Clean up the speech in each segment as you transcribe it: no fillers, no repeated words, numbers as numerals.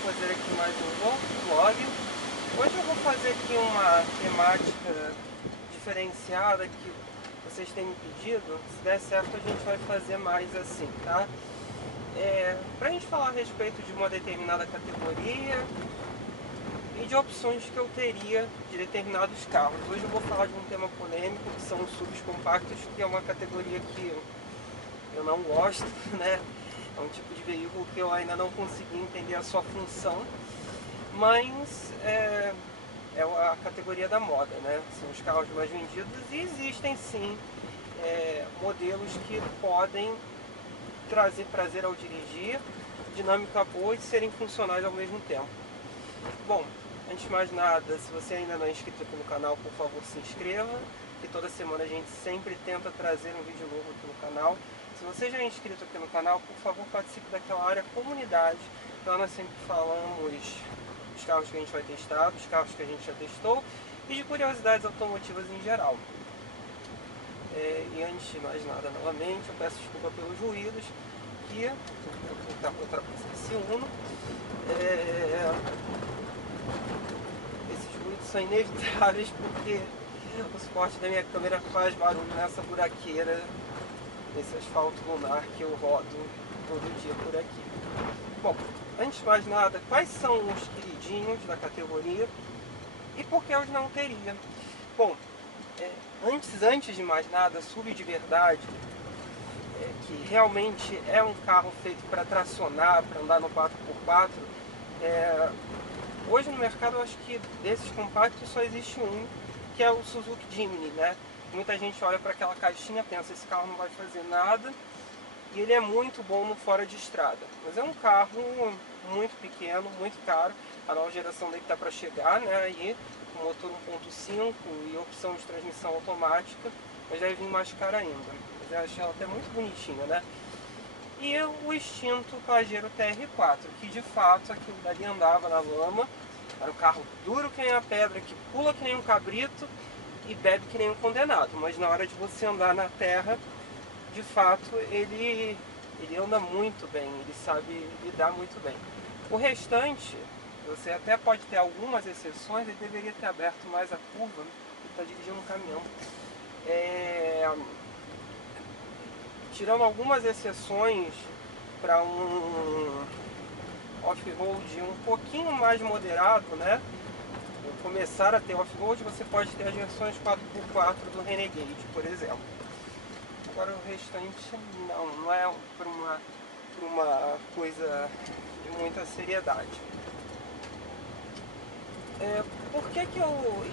fazer aqui mais um vlog. Hoje eu vou fazer aqui uma temática diferenciada que vocês têm me pedido. Se der certo, a gente vai fazer mais assim, tá? Pra gente falar a respeito de uma determinada categoria e de opções que eu teria de determinados carros. Hoje eu vou falar de um tema polêmico, que são os SUVs compactos, que é uma categoria que eu não gosto, né? É um tipo de veículo que eu ainda não consegui entender a sua função, mas é a categoria da moda, né? São os carros mais vendidos e existem sim modelos que podem trazer prazer ao dirigir, dinâmica boa e serem funcionais ao mesmo tempo. Bom, antes de mais nada, se você ainda não é inscrito aqui no canal, por favor se inscreva, que toda semana a gente sempre tenta trazer um vídeo novo aqui no canal. Se você já é inscrito aqui no canal, por favor participe daquela área comunidade, então nós sempre falamos dos carros que a gente vai testar, dos carros que a gente já testou e de curiosidades automotivas em geral. E antes de mais nada, novamente, eu peço desculpa pelos ruídos, que eu vou tentar botar esse Uno. Esses ruídos são inevitáveis porque o suporte da minha câmera faz barulho nessa buraqueira, nesse asfalto lunar que eu rodo todo dia por aqui. Bom, antes de mais nada, quais são os queridinhos da categoria e por que eu não teria? Bom, antes de mais nada, SUV de verdade, que realmente é um carro feito para tracionar, para andar no 4x4, hoje no mercado eu acho que desses compactos só existe um, que é o Suzuki Jimny, né? Muita gente olha para aquela caixinha, pensa, esse carro não vai fazer nada, e ele é muito bom no fora de estrada. Mas é um carro muito pequeno, muito caro, a nova geração dele está para chegar, né? Aí, com motor 1.5 e opção de transmissão automática, mas deve vir mais caro ainda. Mas eu achei ela até muito bonitinha, né? E o extinto Pajero TR4, que de fato aquilo dali andava na lama, era um carro duro que nem a pedra, que pula que nem um cabrito e bebe que nem um condenado, mas na hora de você andar na terra, de fato ele anda muito bem, ele sabe lidar muito bem. O restante, você até pode ter algumas exceções, ele deveria ter aberto mais a curva, ele está dirigindo um caminhão. Tirando algumas exceções para um off-road um pouquinho mais moderado, né? Começar a ter off-road, você pode ter as versões 4x4 do Renegade, por exemplo. Agora o restante não é para uma coisa de muita seriedade. Por que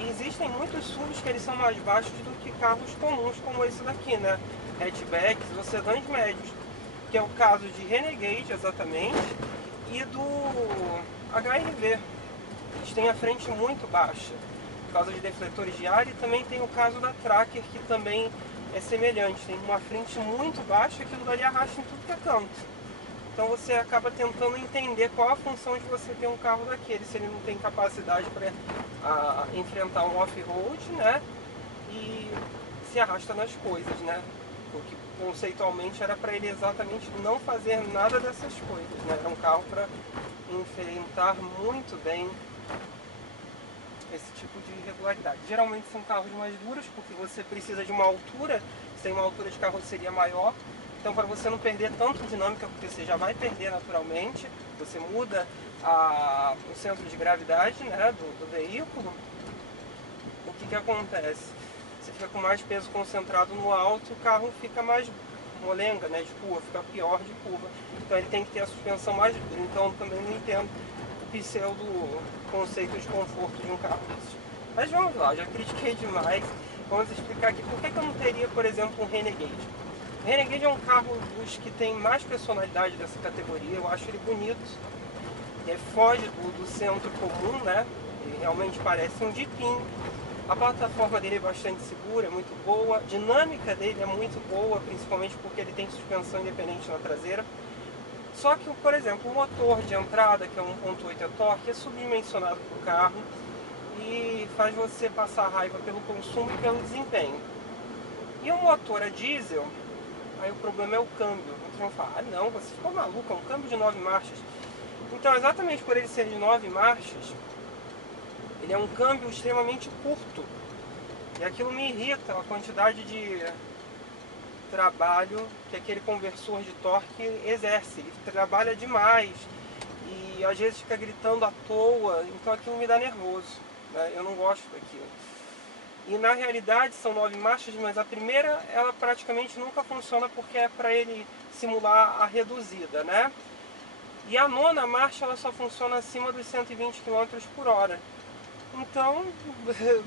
existem muitos SUVs que eles são mais baixos do que carros comuns como esse daqui, né? Hatchbacks ou sedãs médios, que é o caso de Renegade exatamente e do HR-V. Eles têm a frente muito baixa por causa de defletores de ar, e também tem o caso da Tracker, que também é semelhante, tem uma frente muito baixa, aquilo dali arrasta em tudo que é canto. Então você acaba tentando entender qual a função de você ter um carro daquele, se ele não tem capacidade para enfrentar um off-road, né? E se arrasta nas coisas, né? Porque conceitualmente era para ele exatamente não fazer nada dessas coisas, né? Era um carro para enfrentar muito bem esse tipo de irregularidade. Geralmente são carros mais duros, porque você precisa de uma altura, você tem uma altura de carroceria maior, então para você não perder tanto dinâmica, porque você já vai perder naturalmente, você muda o centro de gravidade, né, do veículo, o que acontece? Você fica com mais peso concentrado no alto, o carro fica mais molenga, né, de curva, fica pior de curva, então ele tem que ter a suspensão mais dura, então também não entendo o pseudo conceito de conforto de um carro desse. Mas vamos lá, já critiquei demais, vamos explicar aqui por que eu não teria, por exemplo, um Renegade. O Renegade é um carro dos que tem mais personalidade dessa categoria, eu acho ele bonito, foge do centro comum, né? Ele realmente parece um Jeepinho. A plataforma dele é bastante segura, é muito boa, a dinâmica dele é muito boa, principalmente porque ele tem suspensão independente na traseira. Só que, por exemplo, o motor de entrada, que é 1.8 torque, é subdimensionado para o carro e faz você passar raiva pelo consumo e pelo desempenho. E o motor a diesel, aí o problema é o câmbio. Outros vão falar, não, você ficou maluco, é um câmbio de 9 marchas. Então, exatamente por ele ser de 9 marchas, ele é um câmbio extremamente curto. E aquilo me irrita, a quantidade de trabalho que aquele conversor de torque exerce. Ele trabalha demais e às vezes fica gritando à toa, então aquilo me dá nervoso, né? Eu não gosto daquilo. E na realidade são 9 marchas, mas a primeira ela praticamente nunca funciona porque é para ele simular a reduzida, né? E a nona marcha ela só funciona acima dos 120 km por hora. Então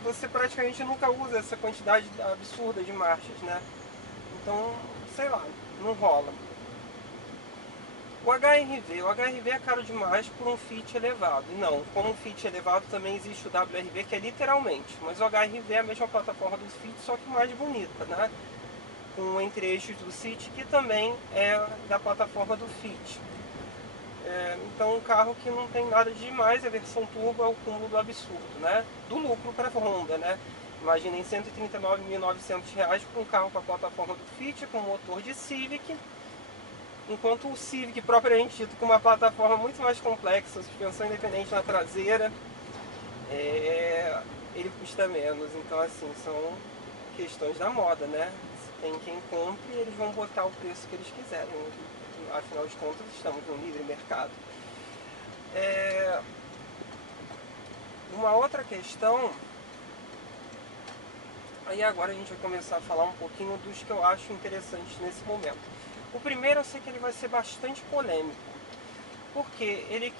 você praticamente nunca usa essa quantidade absurda de marchas, né? Então, sei lá, não rola. O HRV é caro demais por um Fit elevado. E não, como um Fit elevado também existe o WRV, que é literalmente. Mas o HRV é a mesma plataforma do Fit, só que mais bonita, né? Com entre-eixos do City, que também é da plataforma do Fit. Então um carro que não tem nada de demais, a versão turbo é o cúmulo do absurdo, né? Do lucro para a Honda, né? Imaginem R$ 139.900 por um carro com a plataforma do Fit, com motor de Civic, enquanto o Civic propriamente dito com uma plataforma muito mais complexa, suspensão independente na traseira, ele custa menos. Então assim, são questões da moda, né? Se tem quem compre, eles vão botar o preço que eles quiserem. Afinal de contas, estamos no livre mercado. Uma outra questão, aí agora a gente vai começar a falar um pouquinho dos que eu acho interessantes nesse momento. O primeiro eu sei que ele vai ser bastante polêmico, porque ele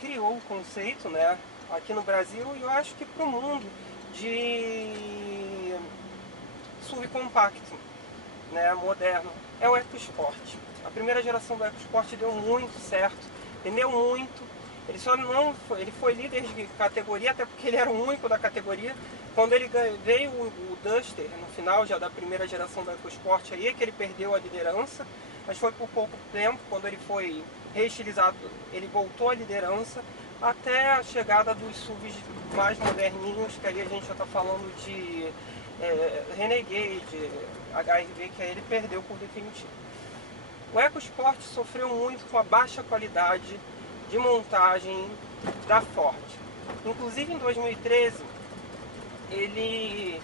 criou o conceito, né, aqui no Brasil e eu acho que para o mundo, de subcompacto, né, moderno, é o EcoSport. A primeira geração do EcoSport deu muito certo, vendeu muito. Ele só não foi, ele foi líder de categoria, até porque ele era o único da categoria. Quando ele veio o Duster, no final já da primeira geração do EcoSport, aí é que ele perdeu a liderança, mas foi por pouco tempo. Quando ele foi reestilizado, ele voltou à liderança, até a chegada dos SUVs mais moderninhos, que aí a gente já está falando de Renegade, HRV, que aí ele perdeu por definitivo. O EcoSport sofreu muito com a baixa qualidade de montagem da Ford. Inclusive em 2013 ele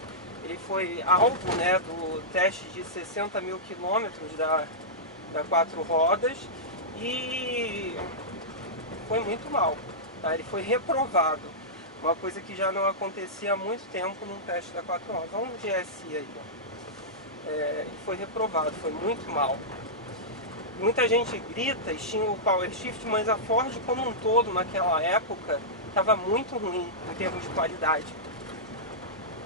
foi alvo, né, do teste de 60 mil quilômetros da 4 rodas e foi muito mal, tá? Ele foi reprovado, uma coisa que já não acontecia há muito tempo num teste da 4 rodas. Vamos no GSI aí, ele foi reprovado, foi muito mal. Muita gente grita e xinga o Power Shift, mas a Ford como um todo naquela época estava muito ruim em termos de qualidade.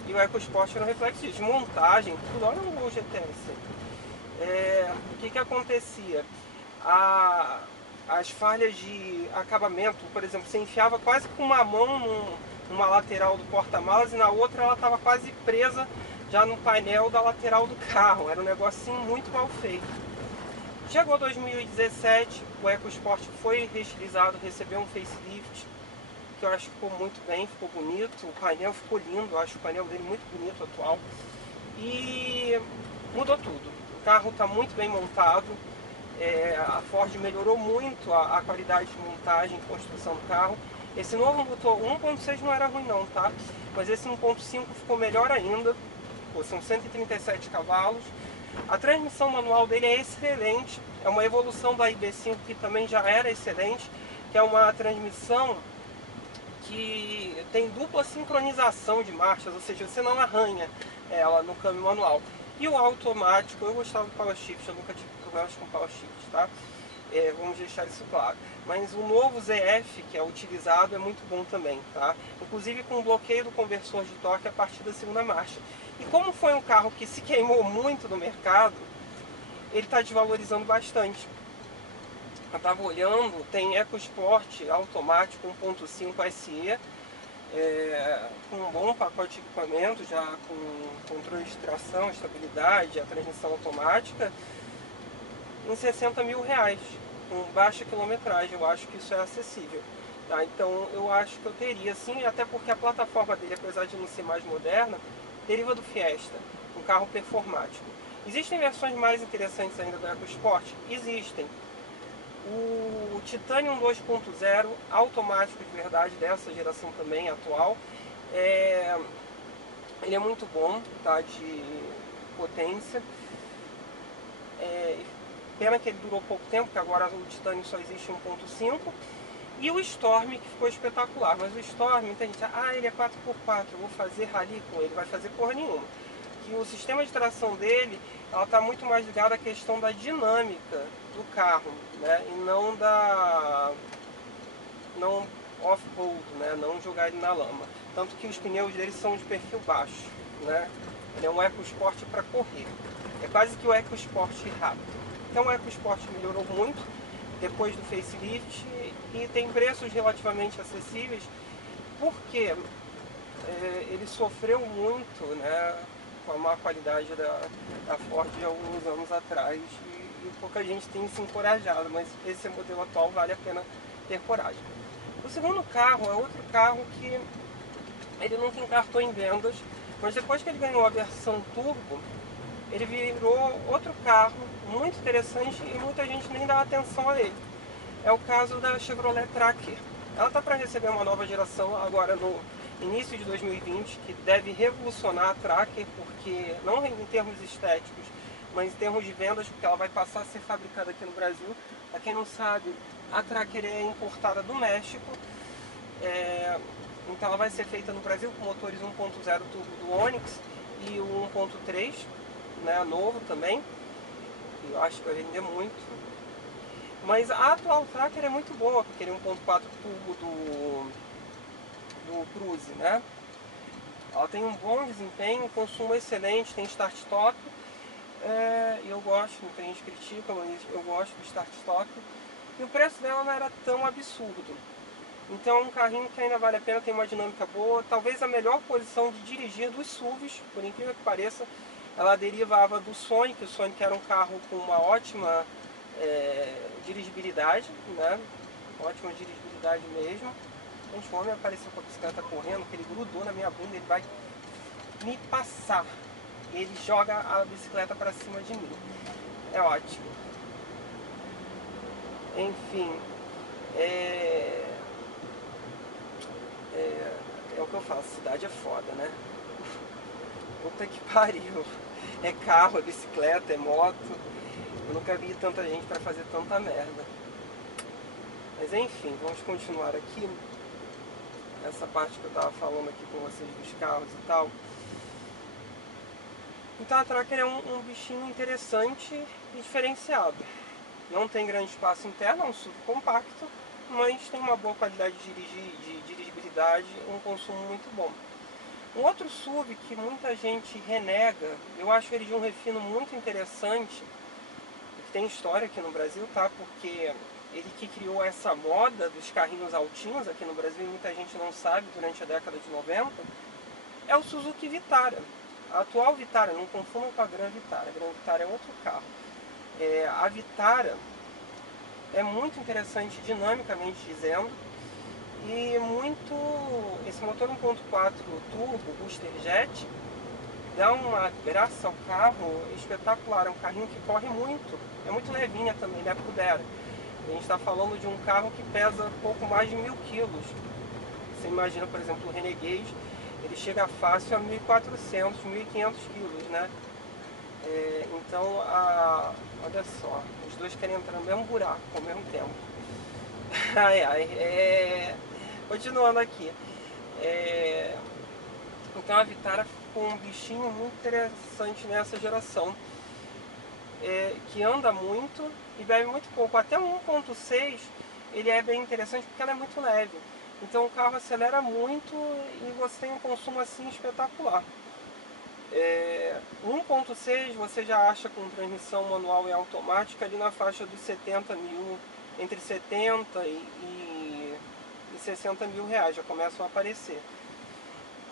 E o EcoSport era um reflexo de montagem, tudo. Olha o Gol GTS. O que acontecia? As falhas de acabamento, por exemplo, você enfiava quase com uma mão numa lateral do porta-malas e na outra ela estava quase presa já no painel da lateral do carro. Era um negócio assim muito mal feito. Chegou 2017, o EcoSport foi reestilizado, recebeu um facelift, que eu acho que ficou muito bem, ficou bonito, o painel ficou lindo, eu acho o painel dele muito bonito, atual. E mudou tudo, o carro está muito bem montado, a Ford melhorou muito a qualidade de montagem e construção do carro. Esse novo motor 1.6 não era ruim não, tá? Mas esse 1.5 ficou melhor ainda, são 137 cavalos. A transmissão manual dele é excelente, é uma evolução da IB5 que também já era excelente, que é uma transmissão que tem dupla sincronização de marchas, ou seja, você não arranha ela no câmbio manual. E o automático, eu gostava do Power Shift, eu nunca tive problemas com Power Shift, tá? Vamos deixar isso claro. Mas o novo ZF que é utilizado é muito bom também, tá? Inclusive com bloqueio do conversor de torque a partir da segunda marcha. E como foi um carro que se queimou muito no mercado, ele está desvalorizando bastante. Eu estava olhando, tem EcoSport automático 1.5 SE, com um bom pacote de equipamento, já com controle de tração, estabilidade, a transmissão automática, em R$60 mil, com baixa quilometragem. Eu acho que isso é acessível. Tá? Então eu acho que eu teria sim, até porque a plataforma dele, apesar de não ser mais moderna, deriva do Fiesta, um carro performático. Existem versões mais interessantes ainda do EcoSport? Existem. O Titanium 2.0 automático de verdade, dessa geração também atual, ele é muito bom, tá, de potência. Pena que ele durou pouco tempo, porque agora o Titanium só existe 1.5. E o Storm, que ficou espetacular. Mas o Storm, muita gente, ele é 4x4, eu vou fazer rally com ele, vai fazer porra nenhuma. Que o sistema de tração dele, ela está muito mais ligada à questão da dinâmica do carro, né? E não off-road, né? Não jogar ele na lama. Tanto que os pneus dele são de perfil baixo, né? Ele é um EcoSport para correr. É quase que o EcoSport rápido. Então o EcoSport melhorou muito depois do facelift e tem preços relativamente acessíveis, porque ele sofreu muito, né, com a má qualidade da Ford há alguns anos atrás e pouca gente tem se encorajado, mas esse modelo atual vale a pena ter coragem. O segundo carro é outro carro que ele nunca encartou em vendas, mas depois que ele ganhou a versão turbo, ele virou outro carro muito interessante e muita gente nem dá atenção a ele. É o caso da Chevrolet Tracker. Ela está para receber uma nova geração agora no início de 2020, que deve revolucionar a Tracker, porque não em termos estéticos, mas em termos de vendas, porque ela vai passar a ser fabricada aqui no Brasil. Para quem não sabe, a Tracker é importada do México, então ela vai ser feita no Brasil com motores 1.0 turbo do Onix e o 1.3, né, novo também. Eu acho que vai vender muito. Mas a atual Tracker é muito boa, porque ele é 1.4 turbo do Cruze, né? Ela tem um bom desempenho, consumo excelente, tem start-stop. Eu gosto, muita gente critica, mas eu gosto do start-stop. E o preço dela não era tão absurdo. Então é um carrinho que ainda vale a pena, tem uma dinâmica boa. Talvez a melhor posição de dirigir dos SUVs, por incrível que pareça, ela derivava do Sonic. O Sonic era um carro com uma ótima dirigibilidade, né? Ótima dirigibilidade mesmo. Gente, o homem apareceu com a bicicleta correndo, que ele grudou na minha bunda, ele vai me passar. Ele joga a bicicleta para cima de mim. É ótimo. Enfim, é o que eu falo, cidade é foda, né? Puta que pariu. É carro, é bicicleta, é moto. Eu nunca vi tanta gente para fazer tanta merda. Mas enfim, vamos continuar aqui. Essa parte que eu tava falando aqui com vocês dos carros e tal. Então a Tracker é um bichinho interessante e diferenciado. Não tem grande espaço interno, é um SUV compacto, mas tem uma boa qualidade de dirigibilidade e um consumo muito bom. Um outro SUV que muita gente renega, eu acho ele de um refino muito interessante, que tem história aqui no Brasil, tá? Porque ele que criou essa moda dos carrinhos altinhos aqui no Brasil, e muita gente não sabe, durante a década de 90, é o Suzuki Vitara. A atual Vitara, não confundam com a Gran Vitara. A Gran Vitara é outro carro. A Vitara é muito interessante dinamicamente dizendo, e esse motor 1.4 turbo Booster Jet dá uma graça ao carro espetacular. É um carrinho que corre muito, é muito levinha também, né, Pudera. A gente está falando de um carro que pesa pouco mais de 1000 quilos. Você imagina, por exemplo, o Renegade, ele chega fácil a 1.400, 1.500 quilos, né? Então, olha só, os dois querem entrar no mesmo buraco ao mesmo tempo. Continuando aqui. Então a Vitara ficou um bichinho muito interessante nessa geração. Que anda muito e bebe muito pouco. Até o 1.6 ele é bem interessante porque ela é muito leve. Então o carro acelera muito e você tem um consumo assim espetacular. 1.6 você já acha com transmissão manual e automática ali na faixa dos 70 mil, entre 70 e 60 mil reais, já começam a aparecer.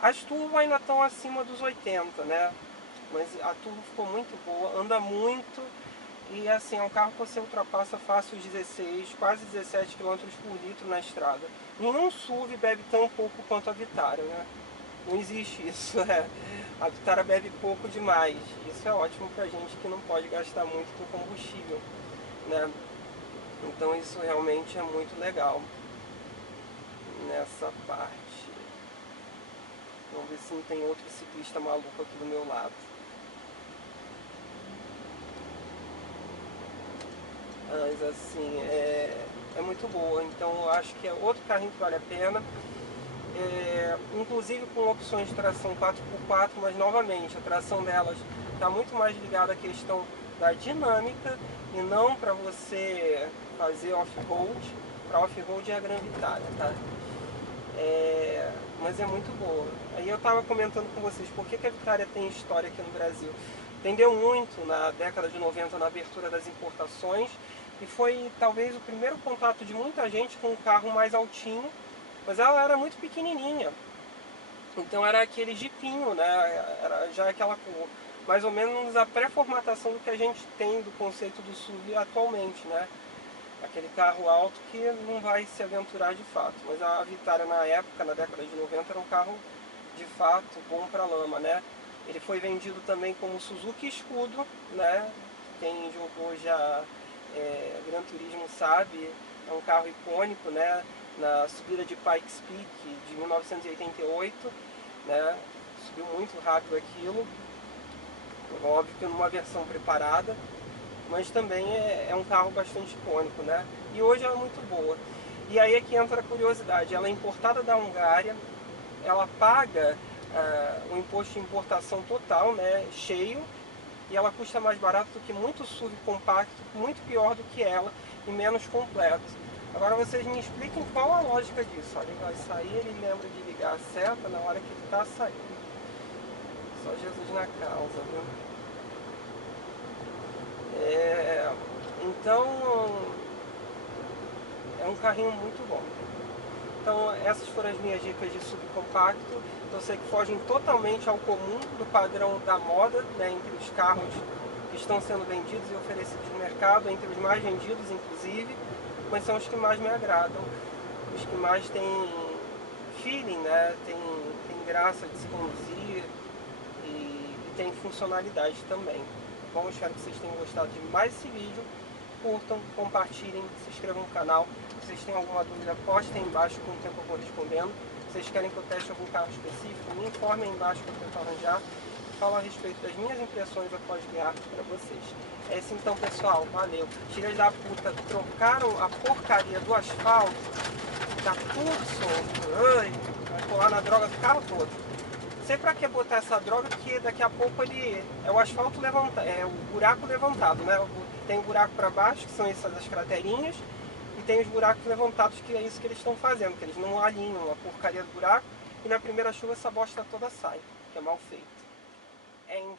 As turbo ainda estão acima dos 80, né? Mas a turbo ficou muito boa, anda muito e assim, é um carro que você ultrapassa fácil os 16, quase 17 km por litro na estrada. Nenhum SUV bebe tão pouco quanto a Vitara, né? Não existe isso, A Vitara bebe pouco demais. Isso é ótimo pra gente que não pode gastar muito com combustível, né? Então isso realmente é muito legal nessa parte. Vamos ver se não tem outro ciclista maluco aqui do meu lado. Mas assim, é muito boa. Então eu acho que é outro carrinho que vale a pena. Inclusive com opções de tração 4x4, mas novamente a tração delas está muito mais ligada à questão da dinâmica e não para você fazer off-road. Para off-road é a Gran Vitara, tá? Mas é muito boa. Aí eu estava comentando com vocês por que a Vitara tem história aqui no Brasil. Vendeu muito na década de 90 na abertura das importações e foi talvez o primeiro contato de muita gente com um carro mais altinho, mas ela era muito pequenininha. Então era aquele jipinho, né? Era já aquela cor, mais ou menos a pré-formatação do que a gente tem do conceito do SUV atualmente, né? Aquele carro alto que não vai se aventurar de fato. Mas a Vitara na época, na década de 90, era um carro de fato bom para lama, né? Ele foi vendido também como Suzuki Escudo, né? Quem jogou já Gran Turismo sabe, é um carro icônico, né? Na subida de Pikes Peak de 1988, né? Subiu muito rápido aquilo, óbvio que numa versão preparada, mas também é um carro bastante icônico, né? E hoje ela é muito boa. E aí é que entra a curiosidade, ela é importada da Hungária, ela paga o imposto de importação total, né, cheio, e ela custa mais barato do que muito SUV compacto, muito pior do que ela e menos completo. Agora vocês me expliquem qual a lógica disso. Olha, ele vai sair, ele lembra de ligar a seta na hora que ele está saindo. Só Jesus na causa, viu? Então, é um carrinho muito bom. Então essas foram as minhas dicas de subcompacto. Eu sei que fogem totalmente ao comum do padrão da moda, né, entre os carros que estão sendo vendidos e oferecidos no mercado, entre os mais vendidos inclusive, mas são os que mais me agradam, os que mais têm feeling, né, tem graça de se conduzir e tem funcionalidade também. Bom, espero que vocês tenham gostado de mais esse vídeo. Curtam, compartilhem, se inscrevam no canal. Se vocês têm alguma dúvida, postem aí embaixo com o tempo eu vou respondendo. Se vocês querem que eu teste algum carro específico, me informem aí embaixo que eu tento arranjar. Falo a respeito das minhas impressões após guiar para vocês. É isso então, pessoal. Valeu. Filhas da puta trocaram a porcaria do asfalto. Tá tudo solto. Ai, vai colar na droga do carro todo. Sei pra que botar essa droga, que daqui a pouco ele é o asfalto levantado, é o buraco levantado, né? Tem o buraco para baixo, que são essas craterinhas, e tem os buracos levantados, que é isso que eles estão fazendo, que eles não alinham a porcaria do buraco, e na primeira chuva essa bosta toda sai, que é mal feito. Enfim.